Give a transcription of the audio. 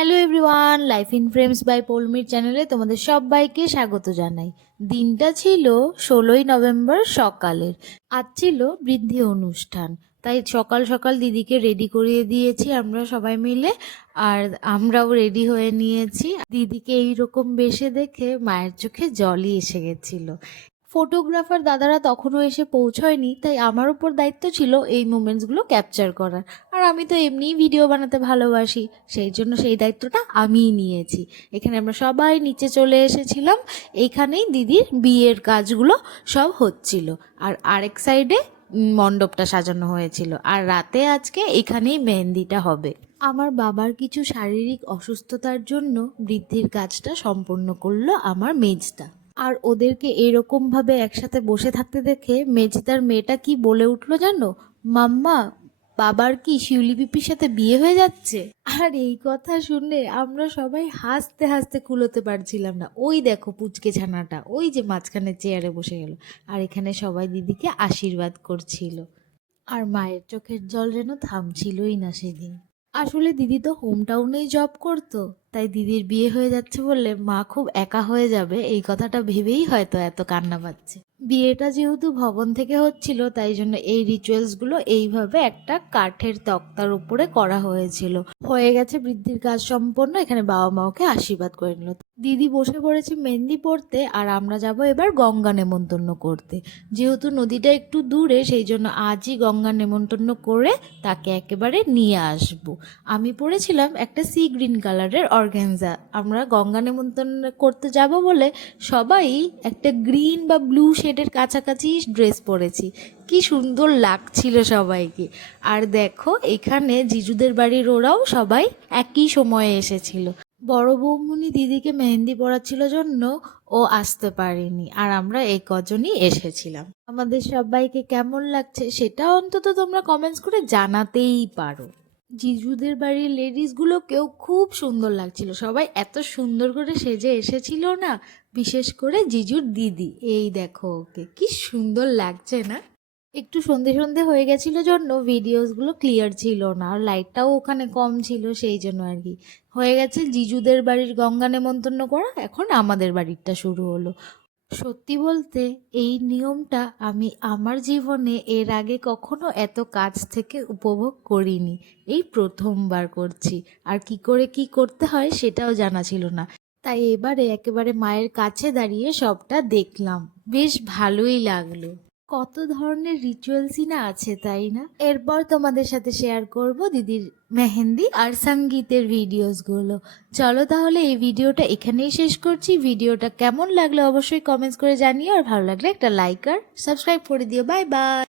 Hello everyone, life in frames by পৌলমির চ্যানেলে তোমাদের সবাইকে স্বাগত জানাই। দিনটা ছিল 16ই নভেম্বর সকালের। আজ ছিল বৃদ্ধি অনুষ্ঠান, তাই সকাল সকাল দিদিকে রেডি করিয়ে দিয়েছি আমরা সবাই মিলে। আর আমরাও রেডি হয়ে নিয়েছি। দিদিকে এইরকম বেশে দেখে মায়ের চোখে জলই এসে গেছিলো। ফটোগ্রাফার দাদারা তখনও এসে পৌঁছয়নি, তাই আমার উপর দায়িত্ব ছিল এই মোমেন্টসগুলো ক্যাপচার করার। আর আমি তো এমনিই ভিডিও বানাতে ভালোবাসি, সেই জন্য সেই দায়িত্বটা আমিই নিয়েছি। এখানে আমরা সবাই নিচে চলে এসেছিলাম। এইখানেই দিদির বিয়ের কাজগুলো সব হচ্ছিল, আর আরেক সাইডে মণ্ডপটা সাজানো হয়েছিল। আর রাতে আজকে এখানেই মেহেন্দিটা হবে। আমার বাবার কিছু শারীরিক অসুস্থতার জন্য বৃদ্ধির কাজটা সম্পূর্ণ করলো আমার মেজদা। আর ওদেরকে এরকমভাবে একসাথে বসে থাকতে দেখে মেজদার মেয়েটা কি বলে উঠলো জানো, মাম্মা, বাবার কি শিউলি পিপির সাথে বিয়ে হয়ে যাচ্ছে? আর এই কথা শুনে আমরা সবাই হাসতে হাসতে কুলোতে পারছিলাম না। ওই দেখো পুচকে ছানাটা ওই যে মাঝখানে চেয়ারে বসে গেল, আর এখানে সবাই দিদিকে আশীর্বাদ করছিল। আর মায়ের চোখের জল যেন থামছিলই না সেদিন। আসলে দিদি তো হোম টাউনেই জব করতো, তাই দিদির বিয়ে হয়ে যাচ্ছে বললে মা খুব একা হয়ে যাবে এই কথাটা ভেবেই হয়তো এত কান্না পাচ্ছে। বিয়েটা যেহেতু ভবন থেকে হচ্ছিল, তাই জন্য এই রিচুয়ালসগুলো এইভাবে একটা কাঠের তক্তার উপরে করা হয়েছিল। হয়ে গেছে বৃদ্ধির কাজ সম্পন্ন। এখানে বাবা মাকে আশীর্বাদ করে নিল। দিদি বসে পড়েছে মেহেন্দি পড়তে, আর আমরা যাব এবার গঙ্গা নেমন্তন্ন করতে। যেহেতু নদীটা একটু দূরে, সেই জন্য আজই গঙ্গা নেমন্তন্ন করে তাকে একেবারে নিয়ে আসব। আমি পরেছিলাম একটা সি গ্রিন কালারের অর্গানজা। আমরা গঙ্গা নেমন্তন্ন করতে যাব বলে সবাই একটা গ্রিন বা ব্লু শেডের কাছাকাছি ড্রেস পরেছি। কি সুন্দর লাগছিল সবাইকে। আর দেখো এখানে জিজুদের বাড়ির ওরাও সবাই একই সময়ে এসেছিল। বড় বৌমনি দিদিকে মেহেন্দি পড়াচ্ছিল জন্য ও আসতে পারেনি, আর আমরা এই কজনই এসেছিলাম। আমাদের সবাইকে কেমন লাগছে সেটা অন্তত তোমরা কমেন্টস করে জানাতেই পারো। জিজুদের বাড়ির লেডিসগুলোকেও খুব সুন্দর লাগছিল, সবাই এত সুন্দর করে সেজে এসেছিল না। বিশেষ করে জিজুর দিদি, এই দেখো ওকে কি সুন্দর লাগছে না। একটু সন্ধে সন্ধে হয়ে গেছিল জন্য ভিডিওসগুলো ক্লিয়ার ছিল না, আর লাইটটাও ওখানে কম ছিল, সেই জন্য আর কি। হয়ে গেছে জিজুদের বাড়ির গঙ্গা নেমন্তন্ন করা, এখন আমাদের বাড়িরটা শুরু হলো। সত্যি বলতে এই নিয়মটা আমি আমার জীবনে এর আগে কখনো এত কাছ থেকে উপভোগ করিনি। এই প্রথমবার করছি, আর কি করে কি করতে হয় সেটাও জানা ছিল না। তাই এবারে একেবারে মায়ের কাছে দাঁড়িয়ে সবটা দেখলাম, বেশ ভালোই লাগলো। কত ধরনের রিচুয়ালসই না আছে, তাই না? এরপর তোমাদের সাথে শেয়ার করব দিদির মেহেন্দি আর সঙ্গীতের ভিডিওসগুলো। চলো তাহলে এই ভিডিওটা এখানেই শেষ করছি। ভিডিওটা কেমন লাগলো অবশ্যই কমেন্টস করে জানিও, আর ভালো লাগলে একটা লাইক আর সাবস্ক্রাইব করে দিও। Bye bye.